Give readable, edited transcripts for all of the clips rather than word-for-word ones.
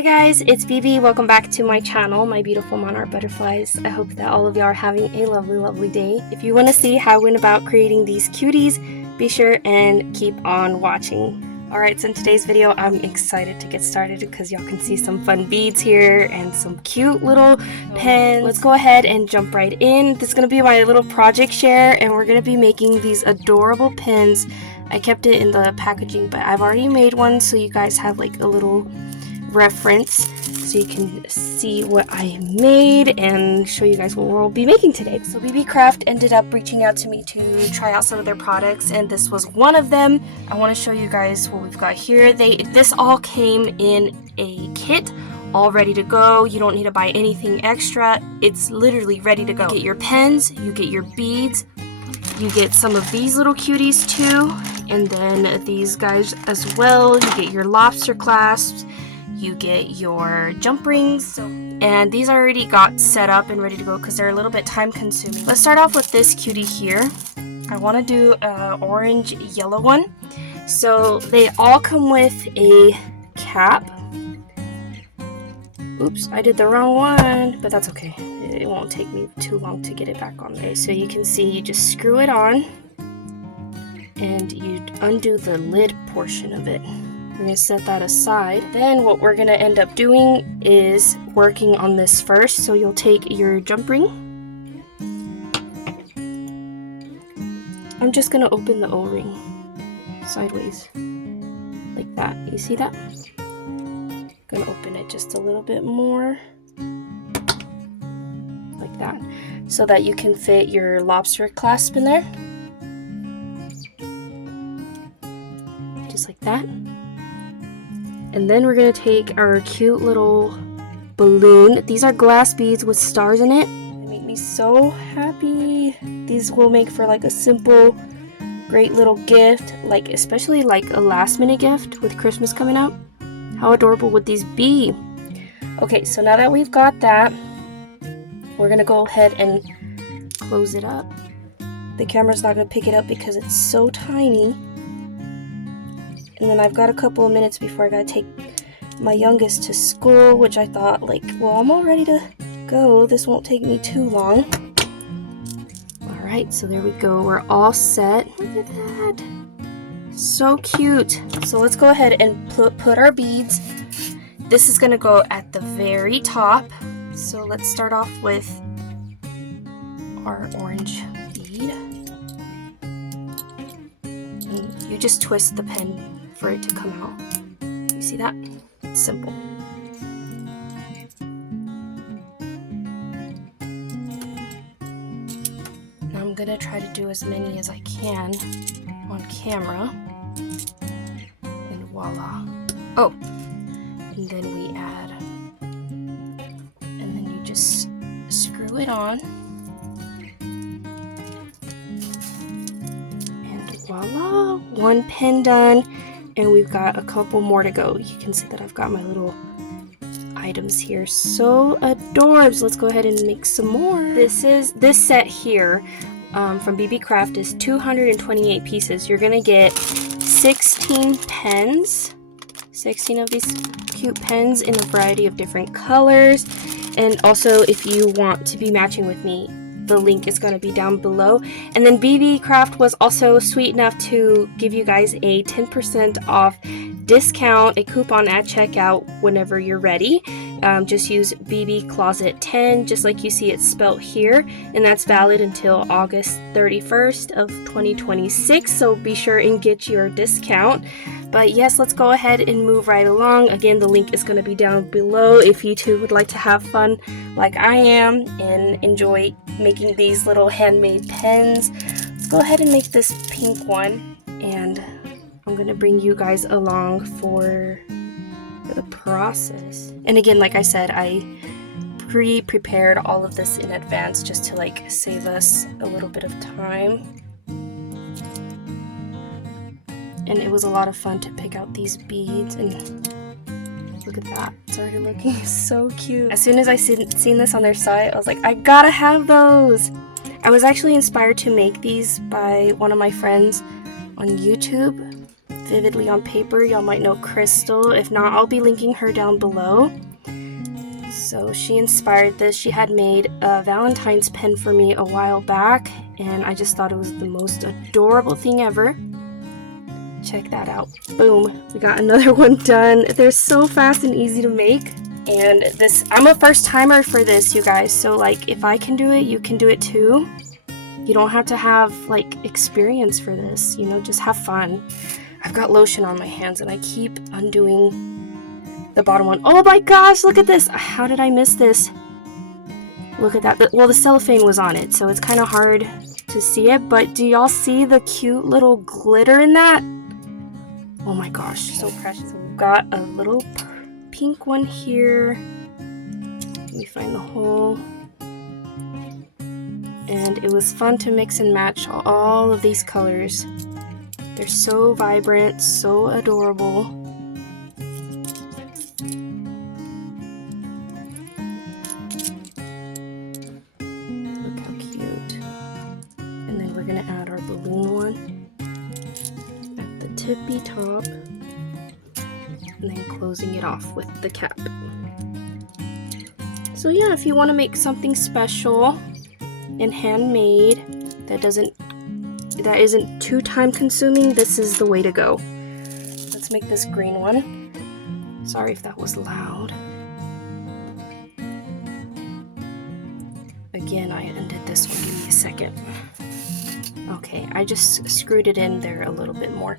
Hi guys, it's BB. Welcome back to my channel, my beautiful monarch butterflies. I hope that all of y'all are having a lovely day. If you want to see how I went about creating these cuties, be sure and keep on watching. Alright, so in today's video, I'm excited to get started because y'all can see some fun beads here and some cute little pens. Let's go ahead and jump right in. This is going to be my little project share, and we're going to be making these adorable pens. I kept it in the packaging, but I've already made one, so you guys have like a little reference so you can see what I made and show you guys what we'll be making today. So BBCraft ended up reaching out to me to try out some of their products, and this was one of them. I want to show you guys what we've got here. This all came in a kit, all ready to go. You don't need to buy anything extra. It's literally ready to go. You get your pens, you get your beads, you get some of these little cuties too, and then these guys as well. You get your lobster clasps, you get your jump rings, and these already got set up and ready to go because they're a little bit time consuming. Let's start off with this cutie here. I want to do an orange yellow one. So they all come with a cap. Oops, I did the wrong one, but that's okay. It won't take me too long to get it back on there. So you can see you just screw it on and you undo the lid portion of it. We're going to set that aside. Then what we're going to end up doing is working on this first. So you'll take your jump ring. I'm just going to open the O-ring sideways like that. You see that? I'm going to open it just a little bit more like that so that you can fit your lobster clasp in there. Just like that. And then we're going to take our cute little balloon. These are glass beads with stars in it. They make me so happy. These will make for like a simple, great little gift, like especially like a last minute gift with Christmas coming up. How adorable would these be? Okay, so now that we've got that, we're going to go ahead and close it up. The camera's not going to pick it up because it's so tiny. And then I've got a couple of minutes before I gotta take my youngest to school, which I thought, like, well, I'm all ready to go. This won't take me too long. Alright, so there we go. We're all set. Look at that. So cute. So let's go ahead and put our beads. This is gonna go at the very top. So let's start off with our orange bead. And you just twist the pen for it to come out. You see that? It's simple. Now I'm gonna try to do as many as I can on camera. And voila. Oh! And then we add. And then you just screw it on. And voila! One pen done. And we've got a couple more to go. You can see that I've got my little items here. So adorbs. Let's go ahead and make some more. This set here from BBCraft is 228 pieces. You're gonna get 16 pens, 16 of these cute pens in a variety of different colors. And also, if you want to be matching with me, the link is going to be down below. And then BBCraft was also sweet enough to give you guys a 10% off discount, a coupon at checkout whenever you're ready. Just use BBCloset10, just like you see it spelt here, and that's valid until August 31st of 2026, so be sure and get your discount. But yes, let's go ahead and move right along. Again, the link is going to be down below if you too would like to have fun like I am and enjoy making these little handmade pens. Let's go ahead and make this pink one, and I'm going to bring you guys along for the process. And again, like I said, I pre-prepared all of this in advance just to like save us a little bit of time. And it was a lot of fun to pick out these beads, and look at that, it's already looking so cute. As soon as I seen this on their site, I was like, I gotta have those. I was actually inspired to make these by one of my friends on YouTube, vividly on paper. Y'all might know Crystal. If not, I'll be linking her down below. So she inspired this. She had made a Valentine's pen for me a while back, and I just thought it was the most adorable thing ever. Check that out. Boom, we got another one done. They're so fast and easy to make. And this, I'm a first timer for this, you guys, so like if I can do it, you can do it too. You don't have to have like experience for this, you know, just have fun. I've got lotion on my hands and I keep undoing the bottom one. Oh my gosh, look at this. How did I miss this? Look at that. Well, the cellophane was on it, so it's kind of hard to see it, but do y'all see the cute little glitter in that? Oh my gosh, so precious. We've got a little pink one here. Let me find the hole. And it was fun to mix and match all of these colors. They're so vibrant, so adorable. Look how cute. And then we're gonna add our balloon one at the tippy top. And then closing it off with the cap. So yeah, if you want to make something special and handmade that isn't too time consuming, this is the way to go. Let's make this green one. Sorry if that was loud. Again, I undid this one. Give me a second. Okay, I just screwed it in there a little bit more.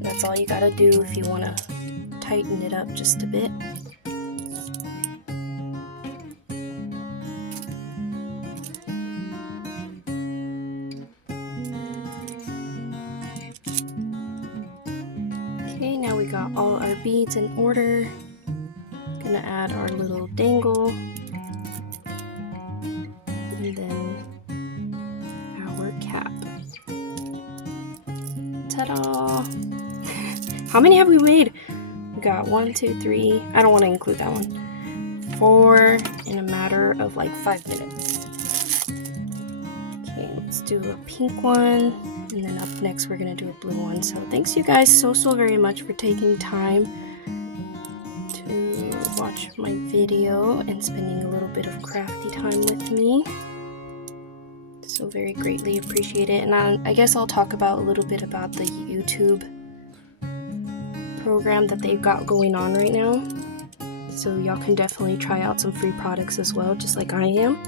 That's all you gotta do if you want to tighten it up just a bit. Okay, now we got all our beads in order. Gonna add our little dangle. And then our cap. Ta-da! How many have we made? We got 1, 2, 3. I don't want to include that one. 4 in a matter of like 5 minutes. Okay, let's do a pink one. And then up next, we're going to do a blue one. So thanks you guys so very much for taking time to watch my video and spending a little bit of crafty time with me. So very greatly appreciate it. And I guess I'll talk about a little bit about the YouTube program that they've got going on right now. So y'all can definitely try out some free products as well, just like I am.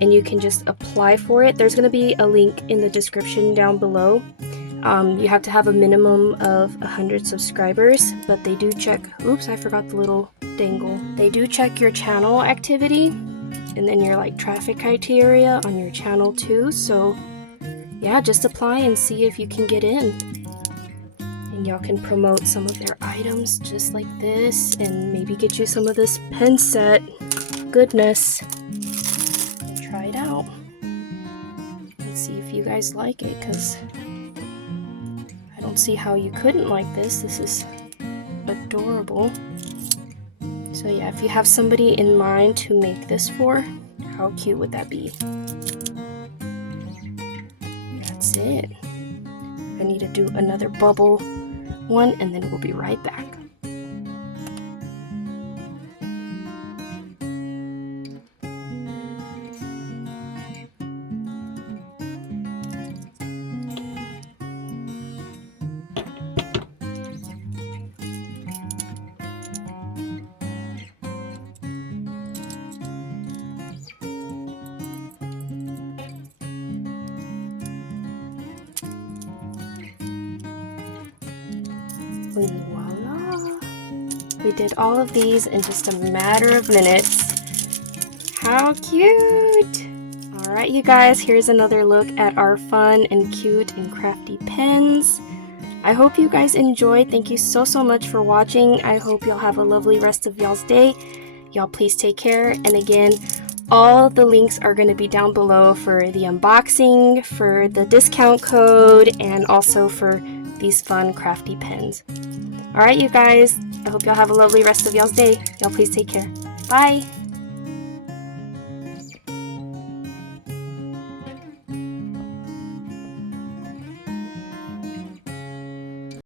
And you can just apply for it. There's going to be a link in the description down below. You have to have a minimum of 100 subscribers, but they do check, oops, I forgot the little dangle. They do check your channel activity and then your like traffic criteria on your channel too. So yeah, just apply and see if you can get in. And y'all can promote some of their items just like this and maybe get you some of this pen set goodness. Try it out and see if you guys like it, because I don't see how you couldn't like this. This is adorable. So yeah, if you have somebody in mind to make this for, how cute would that be? That's it. I need to do another bubble one and then we'll be right back. Voila! We did all of these in just a matter of minutes. How cute! Alright you guys, here's another look at our fun and cute and crafty pens. I hope you guys enjoyed. Thank you so much for watching. I hope y'all have a lovely rest of y'all's day. Y'all please take care. And again, all the links are going to be down below for the unboxing, for the discount code, and also for these fun crafty pens. Alright you guys, I hope y'all have a lovely rest of y'all's day. Y'all please take care. Bye!